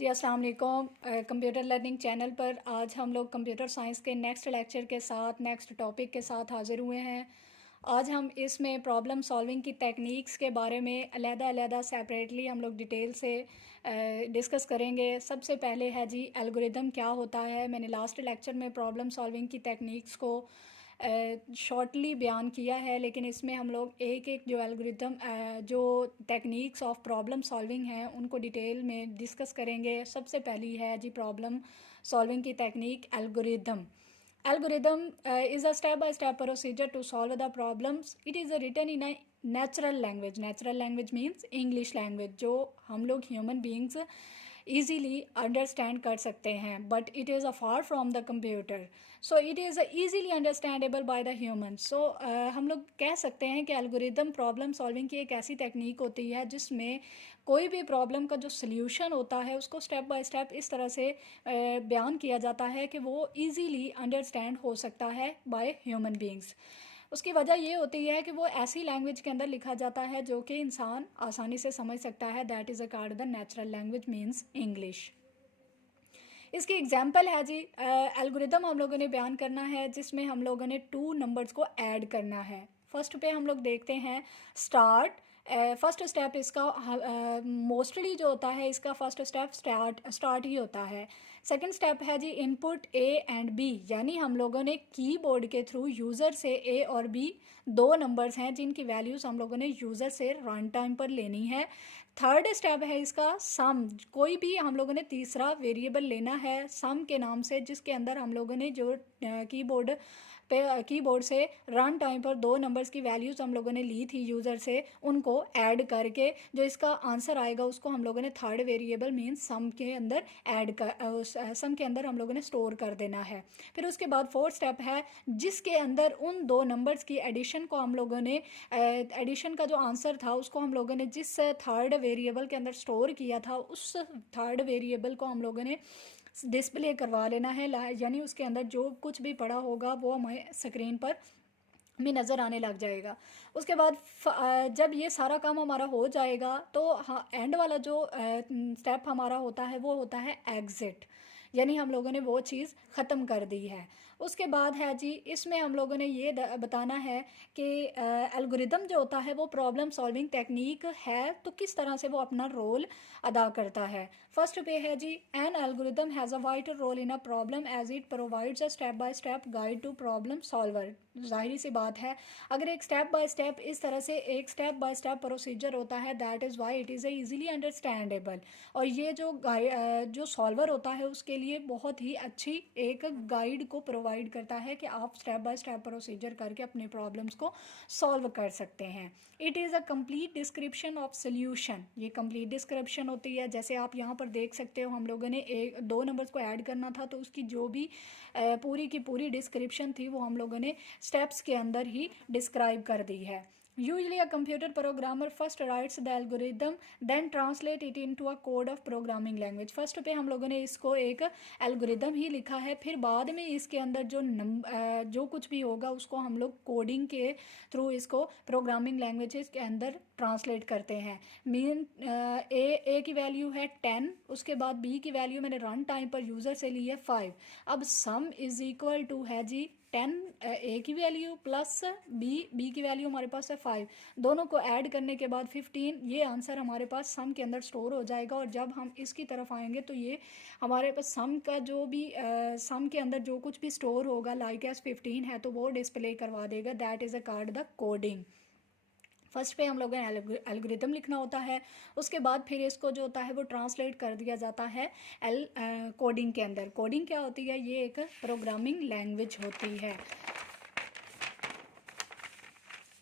जी अस्सलाम वालेकुम। Computer learning channel पर आज हम लोग कंप्यूटर साइंस के नेक्स्ट लेक्चर के साथ नेक्स्ट टॉपिक के साथ हाज़िर हुए हैं। आज हम इसमें प्रॉब्लम सॉल्विंग की टेक्निक्स के बारे में अलग-अलग सेपरेटली हम लोग डिटेल से डिस्कस करेंगे। सबसे पहले है जी एल्गोरिदम क्या होता है। मैंने लास्ट लेक्चर में प्रॉब्लम सॉल्विंग की टेक्निक्स को शॉर्टली बयान किया है, लेकिन इसमें हम लोग एक एक जो एल्गोरिदम जो टेक्निक्स ऑफ प्रॉब्लम सॉल्विंग हैं उनको डिटेल में डिस्कस करेंगे। सबसे पहली है जी प्रॉब्लम सॉल्विंग की technique algorithm. Algorithm is a step-by-step procedure to solve the problems. It is written in a natural language. Natural language means English language, जो हम लोग human beings easily understand कर सकते हैं. But it is a far from the computer. So it is easily understandable by the humans. So हम लोग कह सकते हैं कि algorithm problem solving की एक ऐसी टेक्निक होती है जिसमें कोई भी प्रॉब्लम का जो सल्यूशन होता है उसको स्टेप बाय स्टेप इस तरह से बयान किया जाता है कि वो इजीली अंडरस्टैंड हो सकता है बाय ह्यूमन बीइंग्स। उसकी वजह ये होती है कि वो ऐसी लैंग्वेज के अंदर लिखा जाता है जो कि इंसान आसानी से समझ सकता है। That is a card the natural language means English. इसकी एग्जांपल है जी एल्गोरिदम हम लोगों ने बयान करना है जिसमें हम लोगों ने 2 नंबर्स को ऐड करना है। फर्स्ट पे हम लोग देखते हैं स्टार्ट। फर्स्ट स्टेप इसका मोस्टली जो होता है इसका फर्स्ट स्टेप स्टार्ट ही होता है। सेकंड स्टेप है जी इनपुट ए एंड बी, यानी हम लोगों ने कीबोर्ड के थ्रू यूज़र से ए और बी दो नंबर्स हैं जिनकी वैल्यूज़ हम लोगों ने यूज़र से रन टाइम पर लेनी है। थर्ड स्टेप है इसका सम। कोई भी हम लोगों ने तीसरा वेरिएबल लेना है सम के नाम से, जिसके अंदर हम लोगों ने जो कीबोर्ड से रन टाइम पर दो नंबर्स की वैल्यूज़ हम लोगों ने ली थी यूज़र से, उनको ऐड करके जो इसका आंसर आएगा उसको हम लोगों ने थर्ड वेरिएबल मीन्स सम के अंदर सम के अंदर हम लोगों ने स्टोर कर देना है। फिर उसके बाद फोर्थ स्टेप है जिसके अंदर उन दो नंबर्स की एडिशन को हम लोगों ने एडिशन का जो आंसर था उसको हम लोगों ने जिस थर्ड वेरिएबल के अंदर स्टोर किया था उस थर्ड वेरिएबल को हम लोगों ने डिस्प्ले करवा लेना है, यानी उसके अंदर जो कुछ भी पड़ा होगा वो हमें स्क्रीन पर में नज़र आने लग जाएगा। उसके बाद जब ये सारा काम हमारा हो जाएगा तो हाँ एंड वाला जो स्टेप हमारा होता है वो होता है एग्ज़िट, यानी हम लोगों ने वो चीज़ ख़त्म कर दी है। उसके बाद है जी इसमें हम लोगों ने ये बताना है कि एल्गोरिदम जो होता है वो प्रॉब्लम सॉल्विंग टेक्निक है तो किस तरह से वो अपना रोल अदा करता है। फर्स्ट पे है जी an algorithm has a vital role in a problem as it provides a step by step guide to problem solver. जाहिर सी बात है अगर एक स्टेप बाय स्टेप इस तरह से एक स्टेप बाय स्टेप प्रोसीजर होता है that is why it is A easily understandable, और ये जो सॉल्वर होता है उसके लिए बहुत ही अच्छी एक गाइड को प्रोवाइड करता है कि आप स्टेप बाय स्टेप प्रोसीजर करके अपने प्रॉब्लम्स को सॉल्व कर सकते हैं। It is a complete description of solution. ये कंप्लीट डिस्क्रिप्शन होती है, जैसे आप यहाँ पर देख सकते हो हम लोगों ने एक दो नंबर्स को ऐड करना था तो उसकी जो भी पूरी की पूरी डिस्क्रिप्शन थी वो हम लोगों ने स्टेप्स के अंदर ही डिस्क्राइब कर दी है। Usually a computer programmer first writes the algorithm then translate it into a code of programming language। First पे हम लोगों ने इसको एक एल्गोरिदम ही लिखा है, फिर बाद में इसके अंदर जो कुछ भी होगा उसको हम लोग कोडिंग के थ्रू इसको प्रोग्रामिंग लैंग्वेजेस के अंदर ट्रांसलेट करते हैं। मीन ए की वैल्यू है 10, उसके बाद बी की वैल्यू मैंने रन टाइम पर यूज़र से ली है 5। अब सम इज़ इक्वल टू है जी 10 ए की वैल्यू प्लस बी की वैल्यू हमारे पास है 5, दोनों को ऐड करने के बाद 15। ये आंसर हमारे पास सम के अंदर स्टोर हो जाएगा और जब हम इसकी तरफ आएंगे तो ये हमारे पास सम का जो भी सम के अंदर जो कुछ भी स्टोर होगा लाइक एस 15 है तो वो डिस्प्ले करवा देगा। That is a card the coding. First पे हम लोगों ने एल्गोरिदम लिखना होता है, उसके बाद फिर इसको जो होता है वो ट्रांसलेट कर दिया जाता है कोडिंग के अंदर। कोडिंग क्या होती है? ये एक प्रोग्रामिंग लैंग्वेज होती है।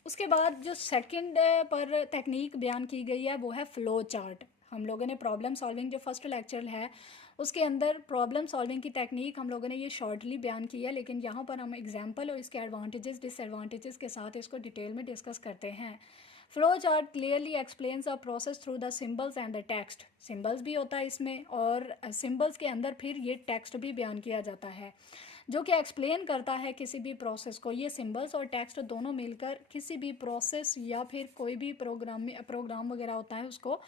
उसके बाद जो सेकंड पर टेक्निक बयान की गई है वो है फ़्लो चार्ट। हम लोगों ने प्रॉब्लम सॉल्विंग जो फर्स्ट लेक्चर है उसके अंदर प्रॉब्लम सॉल्विंग की टेक्निक हम लोगों ने ये शॉर्टली बयान की है, लेकिन यहाँ पर हम एग्जांपल और इसके एडवांटेजेस डिसएडवांटेजेस के साथ इसको डिटेल में डिस्कस करते हैं। Flow chart clearly explains a process through the symbols and the text. Symbols भी होता है इसमें और सिंबल्स के अंदर फिर ये टेक्स्ट भी बयान किया जाता है जो कि एक्सप्लेन करता है किसी भी प्रोसेस को। ये सिंबल्स और टेक्स्ट दोनों मिलकर किसी भी प्रोसेस या फिर कोई भी प्रोग्राम वगैरह होता है उसको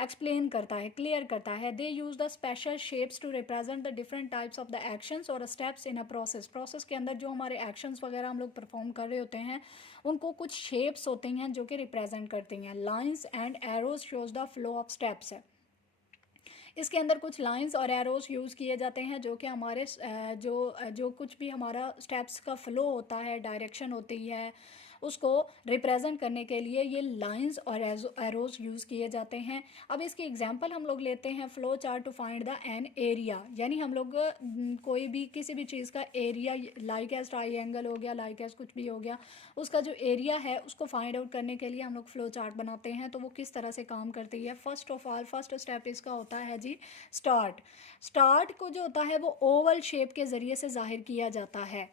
एक्सप्लेन करता है, क्लियर करता है। They use the special shapes to represent the different types of the actions और स्टेप्स इन अ प्रोसेस के अंदर जो हमारे एक्शंस वगैरह हम लोग परफॉर्म कर रहे होते हैं उनको कुछ शेप्स होते हैं जो कि रिप्रेजेंट करती हैं। Lines and arrows shows the flow of steps है। इसके अंदर कुछ लाइंस और एरोज यूज़ किए जाते हैं जो कि हमारे जो कुछ भी हमारा स्टेप्स का फ्लो होता है, डायरेक्शन होती है, उसको रिप्रेजेंट करने के लिए ये लाइंस और एरोज यूज़ किए जाते हैं। अब इसकी एग्जांपल हम लोग लेते हैं flow chart to find the an area, यानी हम लोग कोई भी किसी भी चीज़ का एरिया, लाइक एज ट्राइंगल हो गया, लाइक एज कुछ भी हो गया, उसका जो एरिया है उसको फाइंड आउट करने के लिए हम लोग फ्लो चार्ट बनाते हैं। तो वो किस तरह से काम करती है? First of all first step इसका होता है जी स्टार्ट को जो होता है वो ओवल शेप के ज़रिए से जाहिर किया जाता है।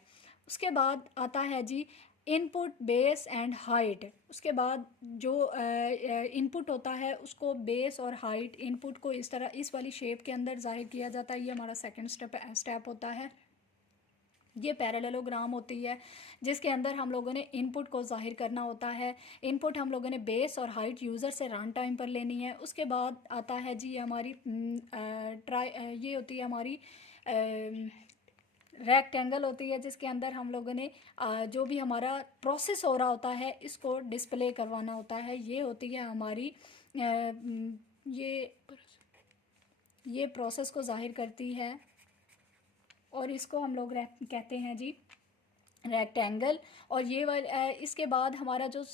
उसके बाद आता है जी इनपुट, बेस एंड हाइट। उसके बाद जो इनपुट होता है उसको बेस और हाइट, इनपुट को इस तरह इस वाली शेप के अंदर जाहिर किया जाता है। ये हमारा सेकंड स्टेप होता है। ये पैरेललोग्राम होती है जिसके अंदर हम लोगों ने इनपुट को जाहिर करना होता है। इनपुट हम लोगों ने बेस और हाइट यूज़र से रन टाइम पर लेनी है। उसके बाद आता है जी हमारी ये होती है हमारी रेक्टेंगल होती है जिसके अंदर हम लोगों ने जो भी हमारा प्रोसेस हो रहा होता है इसको डिस्प्ले करवाना होता है। ये होती है हमारी ये प्रोसेस को जाहिर करती है और इसको हम लोग कहते हैं जी रेक्टेंगल। और ये इसके बाद हमारा जो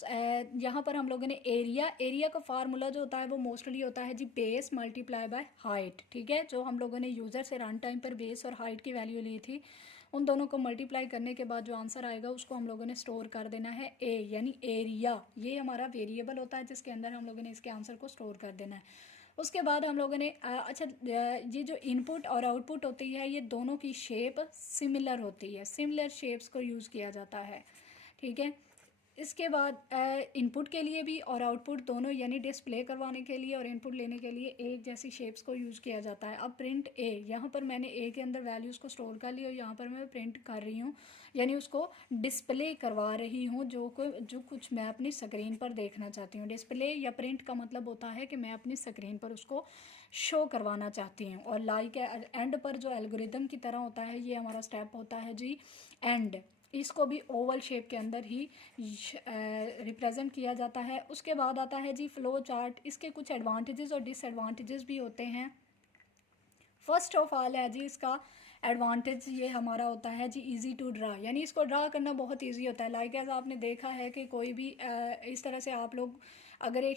यहाँ पर हम लोगों ने एरिया का फार्मूला जो होता है वो मोस्टली होता है जी बेस मल्टीप्लाई बाय हाइट। ठीक है, जो हम लोगों ने यूज़र से रन टाइम पर बेस और हाइट की वैल्यू ली थी उन दोनों को मल्टीप्लाई करने के बाद जो आंसर आएगा उसको हम लोगों ने स्टोर कर देना है ए, यानी एरिया। ये हमारा वेरिएबल होता है जिसके अंदर हम लोगों ने इसके आंसर को स्टोर कर देना है। उसके बाद हम लोगों ने ये जो इनपुट और आउटपुट होती है ये दोनों की शेप सिमिलर होती है, सिमिलर शेप्स को यूज़ किया जाता है। ठीक है, इसके बाद इनपुट के लिए भी और आउटपुट दोनों, यानी डिस्प्ले करवाने के लिए और इनपुट लेने के लिए एक जैसी शेप्स को यूज़ किया जाता है। अब प्रिंट ए, यहाँ पर मैंने ए के अंदर वैल्यूज़ को स्टोर कर ली और यहाँ पर मैं प्रिंट कर रही हूँ, यानी उसको डिस्प्ले करवा रही हूँ जो कुछ मैं अपनी स्क्रीन पर देखना चाहती हूँ। डिस्प्ले या प्रिंट का मतलब होता है कि मैं अपनी स्क्रीन पर उसको शो करवाना चाहती हूँ। और लाइक एंड पर जो एल्गोरिदम की तरह होता है ये हमारा स्टेप होता है जी एंड। इसको भी ओवल शेप के अंदर ही रिप्रेजेंट किया जाता है। उसके बाद आता है जी फ्लो चार्ट। इसके कुछ एडवांटेजेस और डिसएडवांटेजेस भी होते हैं। फर्स्ट ऑफ ऑल है जी इसका एडवांटेज ये हमारा होता है जी इजी टू ड्रा, यानी इसको ड्रा करना बहुत इजी होता है। लाइक एज आपने देखा है कि कोई भी इस तरह से आप लोग अगर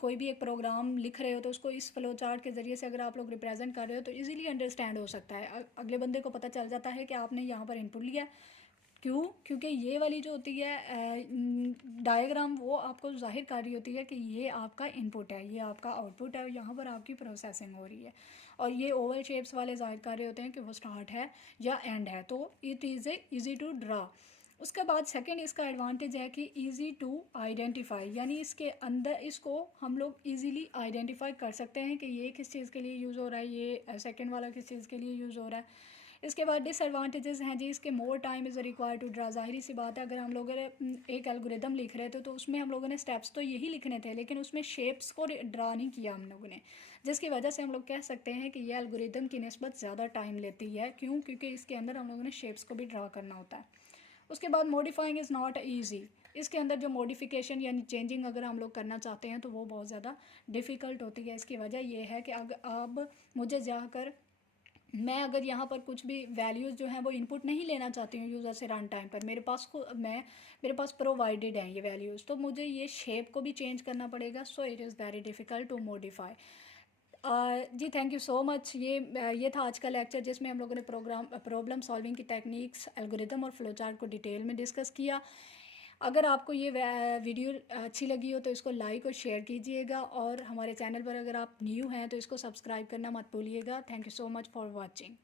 कोई भी एक प्रोग्राम लिख रहे हो तो उसको इस फ्लो चार्ट के ज़रिए से अगर आप लोग रिप्रेजेंट कर रहे हो तो इजीली अंडरस्टैंड हो सकता है। अगले बंदे को पता चल जाता है कि आपने यहाँ पर इनपुट लिया। क्यों? क्योंकि ये वाली जो होती है डायग्राम वो आपको जाहिर कर रही होती है कि ये आपका इनपुट है, ये आपका आउटपुट है, यहाँ पर आपकी प्रोसेसिंग हो रही है। और ये ओवल शेप्स वाले जाहिर कर रहे होते हैं कि वो स्टार्ट है या एंड है। तो it is a easy to draw. उसके बाद सेकंड इसका एडवांटेज है कि इजी टू आइडेंटिफाई, यानी इसके अंदर इसको हम लोग इजीली आइडेंटिफाई कर सकते हैं कि ये किस चीज़ के लिए यूज़ हो रहा है, ये सेकंड वाला किस चीज़ के लिए यूज़ हो रहा है। इसके बाद डिसएडवांटेजेस हैं जी इसके more time is require to draw. ज़ाहिरी सी बात है अगर हम लोग एक एल्गोरिदम लिख रहे थे तो उसमें हम लोगों ने स्टेप्स तो यही लिखने थे लेकिन उसमें शेप्स को ड्रा नहीं किया हम लोगों ने, जिसकी वजह से हम लोग कह सकते हैं कि ये एल्गोरिदम की निस्बत ज़्यादा टाइम लेती है। क्यों? क्योंकि इसके अंदर हम लोगों ने शेप्स को भी ड्रा करना होता है। उसके बाद मॉडिफाइंग इज़ नॉट ईजी। इसके अंदर जो मॉडिफिकेशन यानी चेंजिंग अगर हम लोग करना चाहते हैं तो वो बहुत ज़्यादा डिफ़िकल्ट होती है। इसकी वजह ये है कि अब मुझे जाकर मैं अगर यहाँ पर कुछ भी वैल्यूज़ जो हैं वो इनपुट नहीं लेना चाहती हूँ यूज़र से रन टाइम पर, मेरे पास प्रोवाइडेड हैं ये वैल्यूज़, तो मुझे ये शेप को भी चेंज करना पड़ेगा। So it is very difficult to modify. जी थैंक यू सो मच। ये था आज का लेक्चर जिसमें हम लोगों ने प्रॉब्लम सॉल्विंग की टेक्निक्स, एल्गोरिदम और फ्लो चार्ट को डिटेल में डिस्कस किया। अगर आपको ये वीडियो अच्छी लगी हो तो इसको लाइक और शेयर कीजिएगा और हमारे चैनल पर अगर आप न्यू हैं तो इसको सब्सक्राइब करना मत भूलिएगा। Thank you so much for watching.